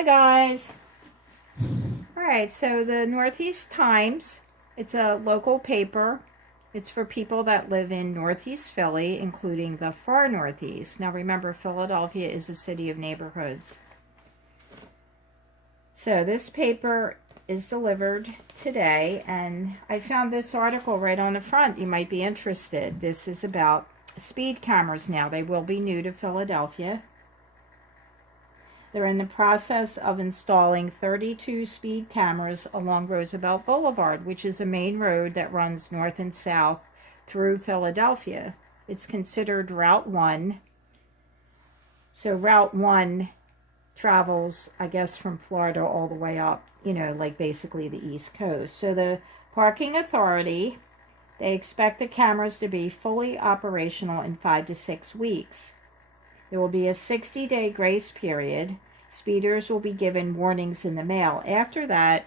Hi guys. Alright, so the Northeast Times, it's a local paper. It's for people that live in Northeast Philly, including the far Northeast. Now remember, Philadelphia is a city of neighborhoods. So this paper is delivered today, and I found this article right on the front. You might be interested. This is about speed cameras now. They will be new to Philadelphia. They're in the process of installing 32 speed cameras along Roosevelt Boulevard, which is a main road that runs north and south through Philadelphia. It's considered Route 1. So Route 1 travels, I guess, from Florida all the way up, like basically the East Coast. So the Parking Authority, they expect the cameras to be fully operational in 5 to 6 weeks. There will be a 60-day grace period. Speeders will be given warnings in the mail. After that,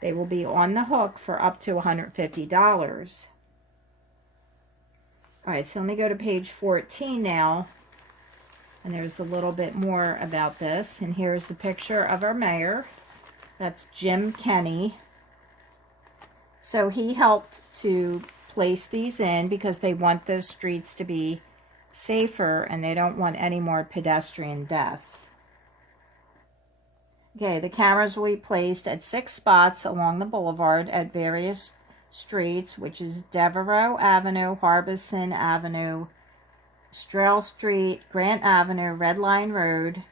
they will be on the hook for up to $150. All right, so let me go to page 14 now. And there's a little bit more about this. And here's the picture of our mayor. That's Jim Kenney. So he helped to place these in because they want the streets to be safer and they don't want any more pedestrian deaths. Okay, the cameras will be placed at 6 spots along the boulevard at various streets, which is Devereaux Avenue, Harbison Avenue, Strail Street, Grant Avenue, Red Line Road,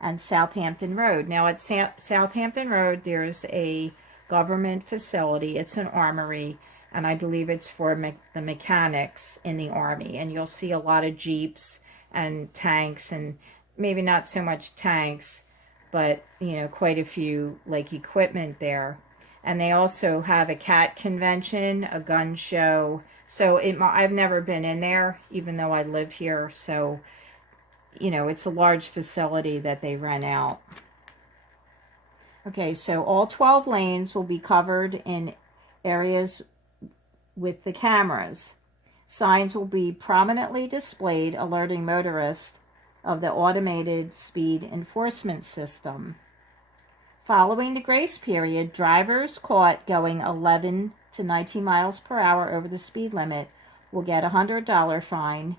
and Southampton Road. Now at Southampton Road, there's a government facility. It's an armory. And I believe it's for the mechanics in the Army. And you'll see a lot of Jeeps and tanks, and maybe not so much tanks, but, quite a few, equipment there. And they also have a cat convention, a gun show. So I've never been in there, even though I live here. So, it's a large facility that they rent out. Okay, so all 12 lanes will be covered in areas with the cameras. Signs will be prominently displayed alerting motorists of the automated speed enforcement system. Following the grace period, drivers caught going 11 to 19 miles per hour over the speed limit will get a $100 fine.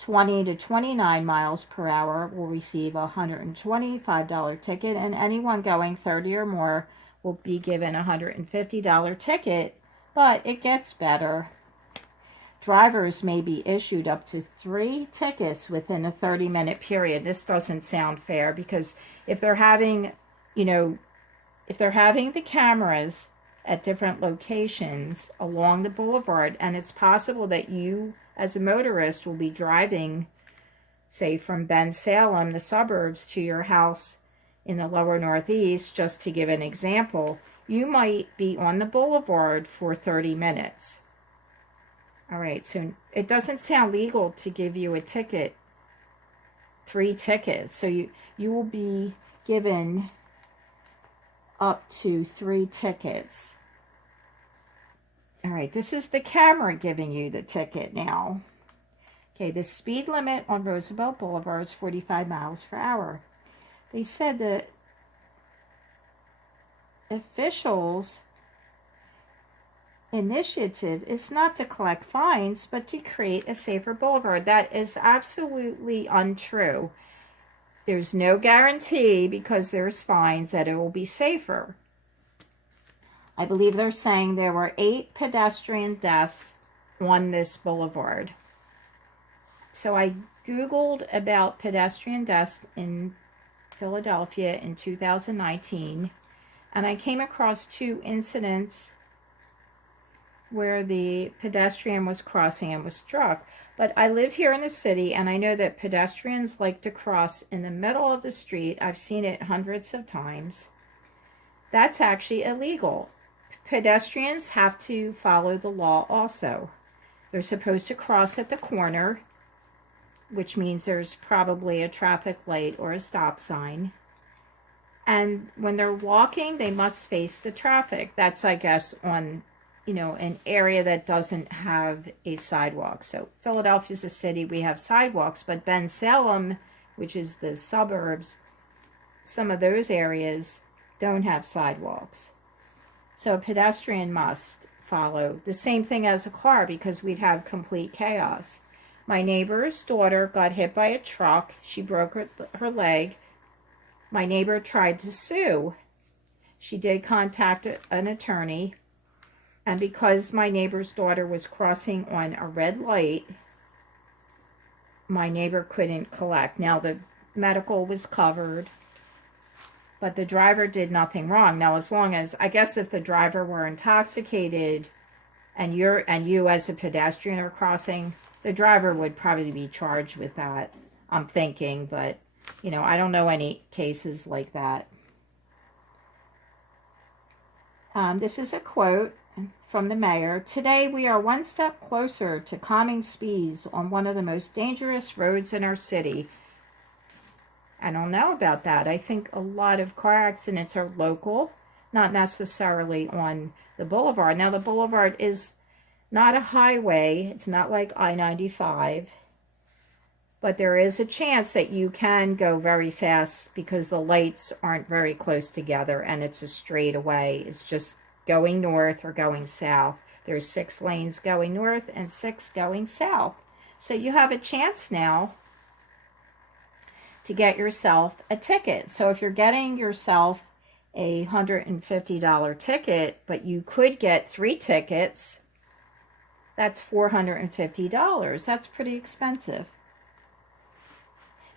20 to 29 miles per hour will receive a $125 ticket, and anyone going 30 or more will be given a $150 ticket. But it gets better. Drivers may be issued up to 3 tickets within a 30-minute period. This doesn't sound fair because if they're having, the cameras at different locations along the boulevard, and it's possible that you as a motorist will be driving, say, from Bensalem, the suburbs, to your house in the lower Northeast, just to give an example, you might be on the boulevard for 30 minutes. All right, so it doesn't sound legal to give you a ticket, 3 tickets. So you will be given up to 3 tickets. All right, this is the camera giving you the ticket now. Okay, the speed limit on Roosevelt Boulevard is 45 miles per hour. They said that officials' initiative is not to collect fines, but to create a safer boulevard. That is absolutely untrue. There's no guarantee because there's fines that it will be safer. I believe they're saying there were 8 pedestrian deaths on this boulevard. So I Googled about pedestrian deaths in Philadelphia in 2019. And I came across 2 incidents where the pedestrian was crossing and was struck. But I live here in the city, and I know that pedestrians like to cross in the middle of the street. I've seen it hundreds of times. That's actually illegal. Pedestrians have to follow the law also. They're supposed to cross at the corner, which means there's probably a traffic light or a stop sign. And when they're walking, they must face the traffic. That's, I guess, on, an area that doesn't have a sidewalk. So Philadelphia's a city, we have sidewalks, but Bensalem, which is the suburbs, some of those areas don't have sidewalks. So a pedestrian must follow. The same thing as a car, because we'd have complete chaos. My neighbor's daughter got hit by a truck. She broke her leg. My neighbor tried to sue. She did contact an attorney. And because my neighbor's daughter was crossing on a red light, my neighbor couldn't collect. Now, the medical was covered, but the driver did nothing wrong. Now, as long as, I guess if the driver were intoxicated and you as a pedestrian are crossing, the driver would probably be charged with that, I'm thinking, but, you know, I don't know any cases like that. This is a quote from the mayor. Today, we are one step closer to calming speeds on one of the most dangerous roads in our city. I don't know about that. I think a lot of car accidents are local, not necessarily on the boulevard. Now, the boulevard is not a highway. It's not like I-95. But there is a chance that you can go very fast because the lights aren't very close together and it's a straightaway. It's just going north or going south. There's 6 lanes going north and 6 going south. So you have a chance now to get yourself a ticket. So if you're getting yourself a $150 ticket, but you could get 3 tickets, that's $450. That's pretty expensive.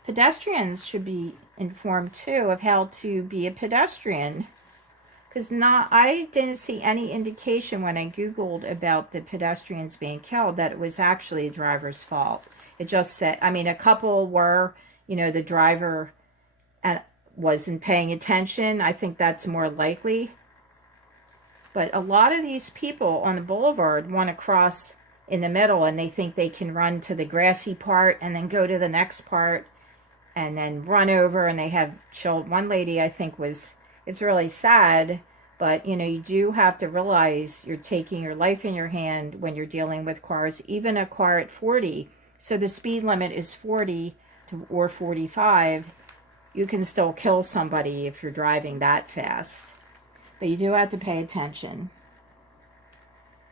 Pedestrians should be informed too of how to be a pedestrian, because I didn't see any indication when I Googled about the pedestrians being killed that it was actually a driver's fault. It just said, I mean, a couple were, you know, the driver wasn't paying attention. I think that's more likely. But a lot of these people on the boulevard want to cross in the middle, and they think they can run to the grassy part and then go to the next part and then run over, and they have children. One lady, I think, it's really sad, but, you know, you do have to realize you're taking your life in your hand when you're dealing with cars, even a car at 40. So the speed limit is 40 or 45. You can still kill somebody if you're driving that fast. But you do have to pay attention.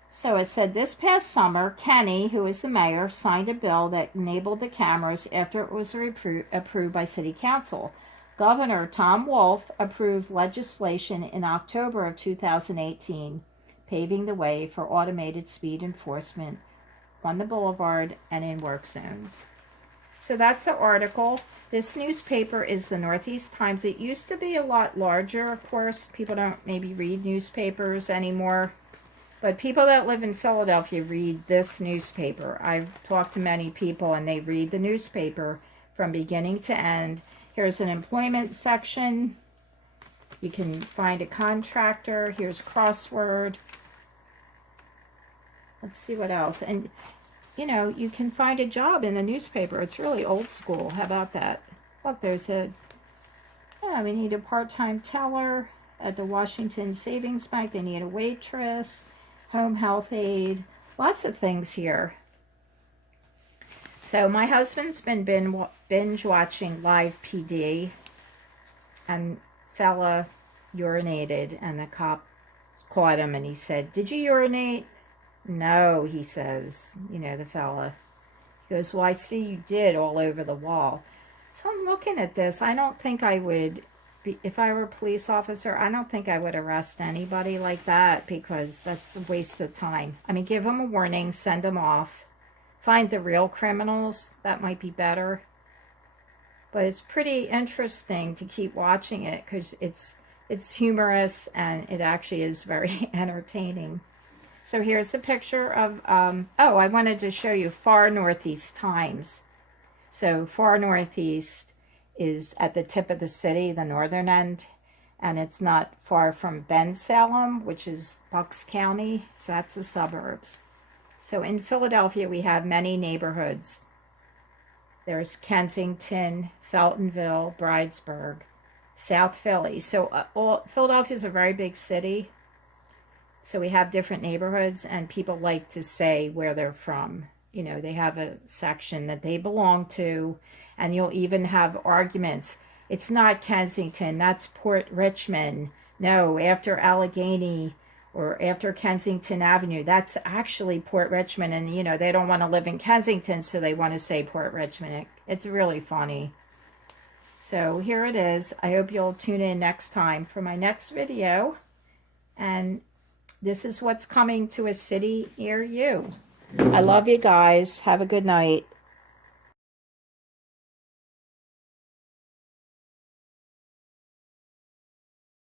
So it said, this past summer, Kenny, who is the mayor, signed a bill that enabled the cameras after it was approved by City Council. Governor Tom Wolf approved legislation in October of 2018, paving the way for automated speed enforcement on the boulevard and in work zones. So that's the article. This newspaper is the Northeast Times. It used to be a lot larger, of course. People don't maybe read newspapers anymore. But people that live in Philadelphia read this newspaper. I've talked to many people, and they read the newspaper from beginning to end. Here's an employment section. You can find a contractor. Here's crossword. Let's see what else. And, you know, you can find a job in the newspaper. It's really old school. How about that? Look, there's we need a part-time teller at the Washington Savings Bank. They need a waitress, home health aide, lots of things here. So my husband's been binge watching Live PD, and fella urinated, and the cop caught him, and he said, "Did you urinate?" "No," he says, you know, the fella. He goes, "Well, I see you did all over the wall." So I'm looking at this. I don't think I would, if I were a police officer, I don't think I would arrest anybody like that, because that's a waste of time. I mean, give them a warning, send them off. Find the real criminals. That might be better. But it's pretty interesting to keep watching it, because it's humorous, and it actually is very entertaining. So here's the picture of, I wanted to show you Far Northeast Times. So Far Northeast is at the tip of the city, the northern end, and it's not far from Bensalem, which is Bucks County, so that's the suburbs. So in Philadelphia, we have many neighborhoods. There's Kensington, Feltonville, Bridesburg, South Philly. So Philadelphia is a very big city. So we have different neighborhoods, and people like to say where they're from. You know, they have a section that they belong to, and you'll even have arguments. It's not Kensington. That's Port Richmond. No, after Allegheny or after Kensington Avenue, that's actually Port Richmond. And, you know, they don't want to live in Kensington, so they want to say Port Richmond. It's really funny. So here it is. I hope you'll tune in next time for my next video. And this is what's coming to a city near you. I love you guys. Have a good night.